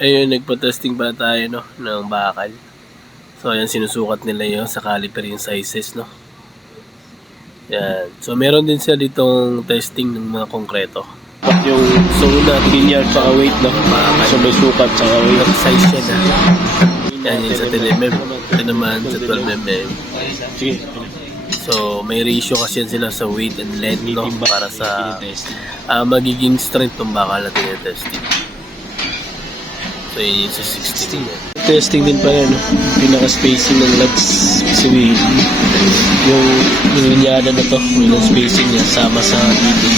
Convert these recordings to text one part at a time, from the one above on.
Ayun, nagpa-testing pala tayo, no, ng bakal. So, ayan, sinusukat nila yun sa caliper yung sizes, no. Yan. So, meron din sila ditong testing ng mga konkreto. Yung una, 3 yard pa weight, no. Bakal. So, may sukat sa weight. Size siya na. Yan, yun sa 10mm. Ito naman sa 12mm. Sige. So, may ratio kasi yan sila sa weight and length, no, para sa magiging strength ng bakal na tinetesting. So, yun yung sa 16. Testing din pala, no? Pinaka-spacing ng lugs. Kasi yung linyada na to, yung spacing niya, sama sa dito.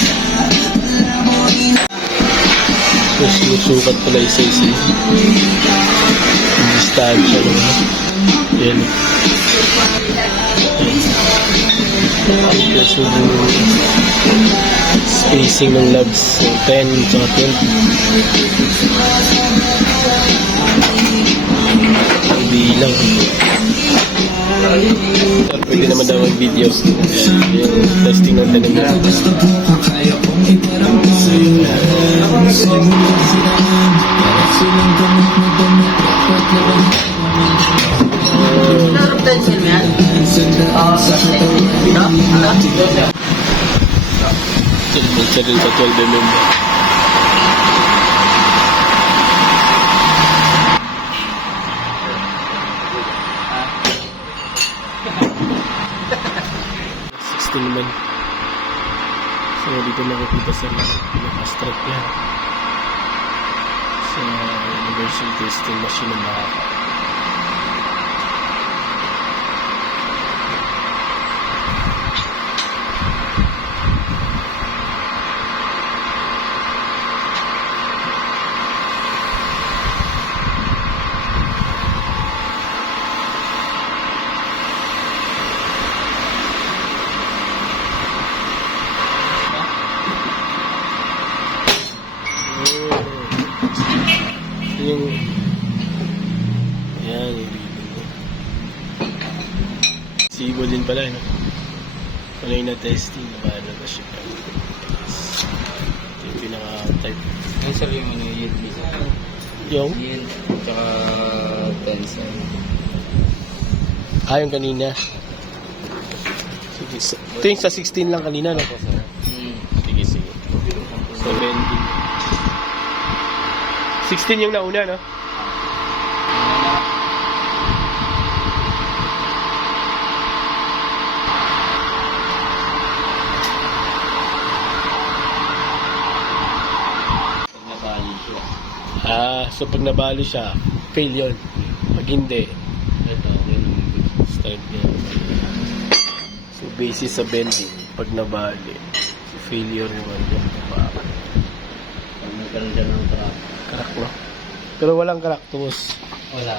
So, sinusukat pala isa-isa. Yung distansya, no? Yan. So, spacing ng lugs. So, 10 at 12. Bilang. Pwede naman daw mag-video. Yung testing ng tanong. pencil mo yan? Siya rin sa 12mm. Naman. So, dito nakikita sa naka-strap niya sa universal testing machine ng bakal. Yung yan, yung sibo din pala, no? Kung na yung na-testing, nabahala na siya. Ito yung pinaka-type. Yan sir yung ano, yield visa. Yung? Yield, tsaka tensor. Yung kanina. Sige, ito yung sa 16 lang kanina, no? Sige, sige. So, bending. 16 yung nauna, no? So pag nabali siya, fail yun. Pag hindi, start niya. So basis sa bending, pag nabali, so failure yung ano, bakal. Magkaroon dyan ng crack. Crack, no? Pero walang crack, tumus. Wala.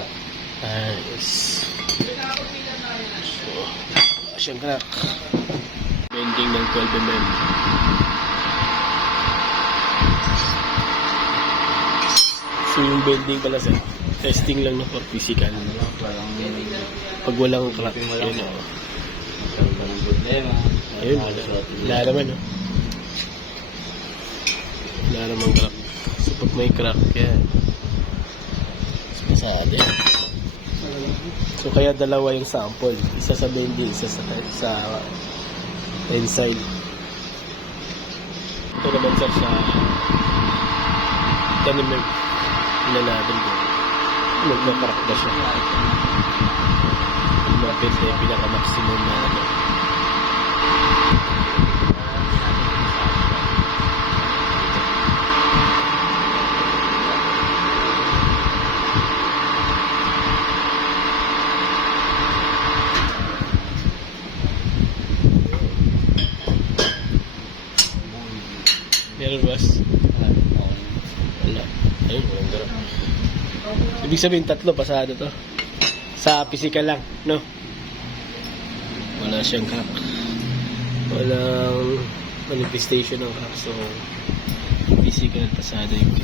Nice. So, wala siyang crack. Bending ng 12mm. So yung bending pala sa testing lang, no, for physical. Pag walang crack, yun, no? Ayun, wala naman, no? Wala naman crack. So pag may crack, yan. Masada yan. So kaya dalawa yung sample. Isa sa bending, isa sa tensile. Ito naman sir sa tanimim. Natin ko. Nagka-crack na siya. Mapit na yung pinaka-maximum na ano. Meron boss? Wala. Ayun, walang garap. Ibig sabihin, 3 pasado to. Sa physical lang, no? Wala siyang crack. Walang manifestation ng crack. So, physical pasado yung